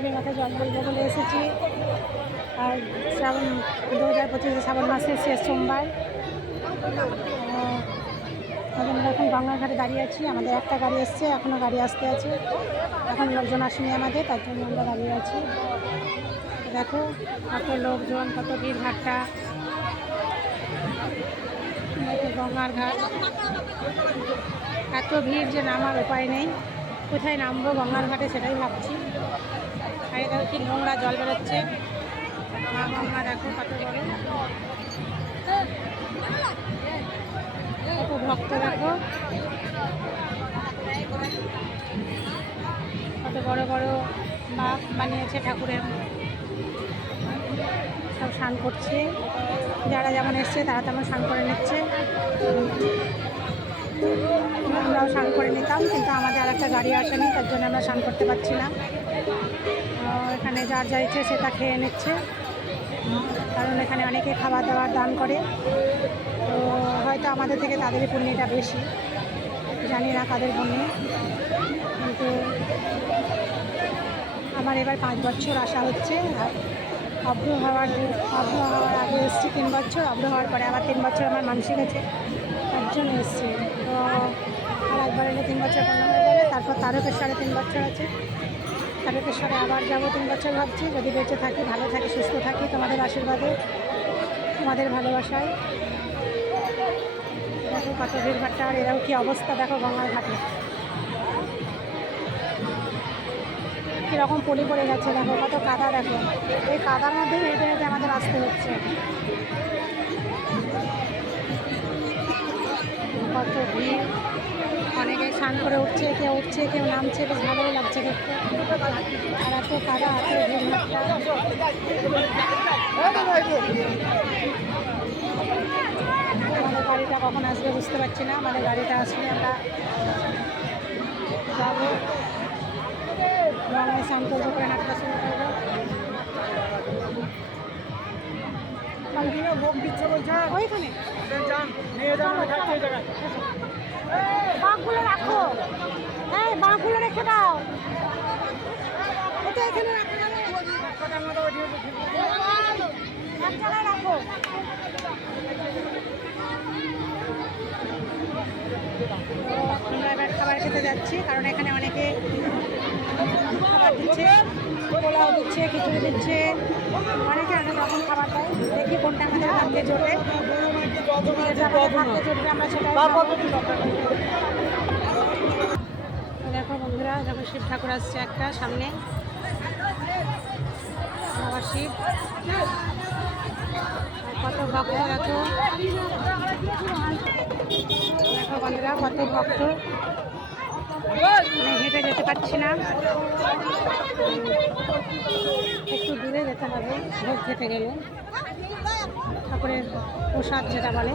শিবের মাথায় জল বলব বলে এসেছি। আর শ্রাবণ দু হাজার পঁচিশে শ্রাবণ মাসের শেষ সোমবার। আমরা এখন গঙ্গার ঘাটে দাঁড়িয়ে আছি। আমাদের একটা গাড়ি এসছে এখনও গাড়ি আসতে আছে। এখন লোকজন আসেনি আমাদের, তার জন্য আমরা দাঁড়িয়ে আছি। দেখো, কত লোকজন, কত ভিড় ভাট্টা। গঙ্গার ঘাট। এত ভিড় যে নামার উপায় নেই। কোথায় নামবো গঙ্গার ঘাটে সেটাই ভাবছি। কি নোংরা জল বেরোচ্ছে। মা দেখো ভক্ত, দেখো। কত বড় বড় বাপ বানিয়েছে ঠাকুরের। সব স্নান করছে। যারা যেমন এসছে, তারা তেমন স্নান করে নিচ্ছে। আমরাও স্নান করে নিতাম, কিন্তু আমাদের আর একটা গাড়ি আসেনি, তার জন্য আমরা স্নান করতে পারছি না। এখানে যার যা ইচ্ছে সেটা খেয়ে নিচ্ছে। কারণ এখানে অনেকে খাবার দাবার দান করে। তো হয়তো আমাদের থেকে তাদেরই পুণ্যটা বেশি। জানি না কাদের পুণ্য। কিন্তু আমার এবার পাঁচ বছর আসা হচ্ছে। আর অব্র হওয়ার অব্র হওয়ার আগে এসেছি তিন বছর অব্র হওয়ার পরে আবার তিন বছর আমার মানসিক আছে। জন্য এসেছি। তো আর একবার এলে তিন বছর পূর্ণ হয়ে যাবে। তারপর তারকেশ্বরে তিন বছর আছে। তারকেশ্বরে আবার যাব তিন বছর ভাবছি। যদি বেঁচে থাকি, ভালো থাকি, সুস্থ থাকি, তোমাদের আশীর্বাদে, তোমাদের ভালোবাসায়। দেখো কত ভিড় ভাট্টা। আর এরাও কী অবস্থা? দেখো গঙ্গার ঘাটে। কীরকম পলি পড়ে গেছে। দেখো কত কাদা, দেখো। এই কাদার মধ্যে হেঁটে হেঁটে আমাদের আসতে হচ্ছে। কত ভিড়। অনেকে স্নান করে উঠছে, কেউ উঠছে, কেউ নামছে, বেশ ভালোই লাগছে দেখতে। আর এত কাদা এত আমাদের গাড়িটা কখন আসবে বুঝতে পারছি না, আমাদের গাড়িটা আসলে আমরা যাব। স্নান করব, করে হাঁটতে শুরু করব। দিচ্ছে বলছে। ওইখানে? যান নিয়ে যান আমি এই জায়গায়। বাঘগুলো রাখো। এই বাঘগুলো রেখে দাও। এটা এখানে রাখো। আমরা এবার খাবার খেতে যাচ্ছি কারণ এখানে অনেকে খাবার দিচ্ছে। দিচ্ছে খিচুড়ি দিচ্ছে। অনেকে অনেক রকম খাবার দেয় দেখি কোনটা আমাদের ভাগ্যে জোটে। আমরা দেখো বন্ধুরা দেখো শিব ঠাকুর আসছে একটা সামনে। বাবা শিব। কত ভক্ত দেখো। দেখো বন্ধুরা কত ভক্ত। হেঁটে যেতে পারছি না। একটু দূরে যেতে হবে ভোগ খেতে গেলে। ঠাকুরের প্রসাদ যেটা বলে।